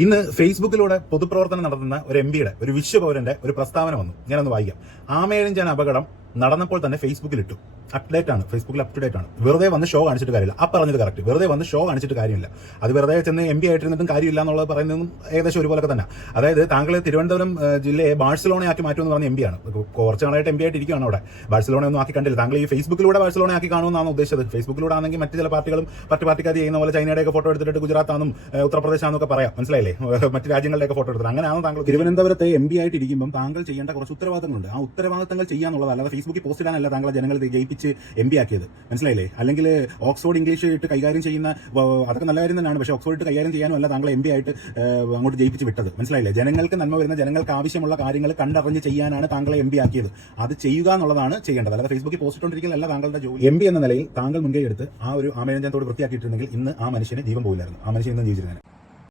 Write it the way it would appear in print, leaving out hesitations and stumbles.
ഇന്ന് ഫേസ്ബുക്കിലൂടെ പൊതുപ്രവർത്തനം നടത്തുന്ന ഒരു എംപിയുടെ ഒരു വിശ്വപൗരന്റെ ഒരു പ്രസ്താവന വന്നു. ഞാനൊന്ന് വായിക്കാം. ആമേഴഞ്ചൻ അപകടം നടന്നപ്പോൾ തന്നെ ഫേസ്ബുക്കിൽ ഇട്ടു. അപ്ഡേറ്റ് ആണ്, ഫേസ്ബുക്കിൽ അപ് ടു ഡേറ്റ് ആണ്. വെറുതെ വന്ന് ഷോ കാണിച്ചിട്ട് കാര്യമില്ല. ആ പറഞ്ഞത് കറക്റ്റ്. വെറുതെ വന്ന് ഷോ കാണിച്ചിട്ട് കാര്യമില്ല. അത് വെറുതെ ചെന്ന് എംപി ആയിട്ടിരുന്നിട്ടും കാര്യമില്ല എന്നുള്ളത് പറയുന്നതും ഏകദേശം ഒരുപോലൊക്കെ തന്നെ. അതായത് താങ്കൾ തിരുവനന്തപുരം ജില്ലയെ ബാഴ്സലോണയാക്കി മാറ്റുമെന്ന് പറഞ്ഞ എംപിയാണ്. കുറച്ച് നാളായിട്ട് എംപി ആയിട്ട് ഇരിക്കുകയാണ് അവിടെ. ബാഴ്സലോണ ഒന്നും ആക്കി കണ്ടില്ല. താങ്കൾ ഈ ഫേസ്ബുക്കിലൂടെ ബാഴ്സലോണ ആക്കി കാണുമെന്നാണ് ഉദ്ദേശിച്ചത്. ഫേസ്ബുക്കിലൂടെ ആണെങ്കിൽ മറ്റു ചില പാർട്ടികളും മറ്റു പാർട്ടിക്കാർ ചെയ്യുന്ന പോലെ ചൈനയുടെയൊക്കെ ഫോട്ടോ എടുത്തിട്ട് ഗുജറാത്താണെന്നും ഉത്തർപ്രദേശാണെന്നൊക്കെ പറയാം. മനസ്സിലായില്ലേ? മറ്റു രാജ്യങ്ങളുടെയൊക്കെ ഫോട്ടോ എടുത്തിട്ട് അങ്ങനെയാണ് താങ്കൾ തിരുവനന്തപുരത്തെ എംപി ആയിട്ട് ഇരിക്കുമ്പോൾ താങ്കൾ ചെയ്യേണ്ട കുറച്ച് ഉത്തരവാദിത്തങ്ങളുണ്ട്. ആ ഉത്തരവാദിത്തങ്ങൾ ചെയ്യാന്നുള്ളത് അല്ലാതെ ഫേസ്ബുക്കിൽ പോസ്റ്റ് ഇടാനല്ല താങ്കളെ ജനങ്ങൾ ജയിപ്പിച്ച് എംപി ആക്കിയത്. മനസ്സിലായില്ലേ? അല്ലെങ്കിൽ ഓക്സ്ഫോർഡ് ഇംഗ്ലീഷ് ഇട്ട് കൈകാര്യം ചെയ്യുന്ന അതൊക്കെ നല്ല കാര്യം തന്നെയാണ്. പക്ഷേ ഓക്സ്ഫോർഡ് ഇട്ട് കൈകാര്യം ചെയ്യാനും അല്ല താങ്കൾ എംപി ആയിട്ട് അങ്ങോട്ട് ജയിപ്പിച്ച് വിട്ടത്. മനസ്സിലായില്ലേ? ജനങ്ങൾക്ക് നന്മ വരുന്ന ജനങ്ങൾക്ക് ആവശ്യമുള്ള കാര്യങ്ങൾ കണ്ടറിഞ്ഞ് ചെയ്യാനാണ് താങ്കളെ എംപി ആക്കിയത്. അത് ചെയ്യുക എന്നുള്ളതാണ് ചെയ്യേണ്ടത്. അല്ലാതെ ഫേസ്ബുക്കിൽ പോസ്റ്റ് ഇട്ടുകൊണ്ടിരിക്കലല്ല താങ്കളുടെ ജോലി. എംപി എന്ന നിലയിൽ താങ്കൾ മുൻകൈ എടുത്ത് ആ ഒരു ആമേഴഞ്ചത്തോട് വൃത്തിയാക്കിയിട്ടുണ്ടെങ്കിൽ ഇന്ന് ആ മനുഷ്യന് ജീവൻ പോയില്ലായിരുന്നു. ആ മനുഷ്യൻ ഇന്നും ജീവിച്ചിരുന്നേനെ.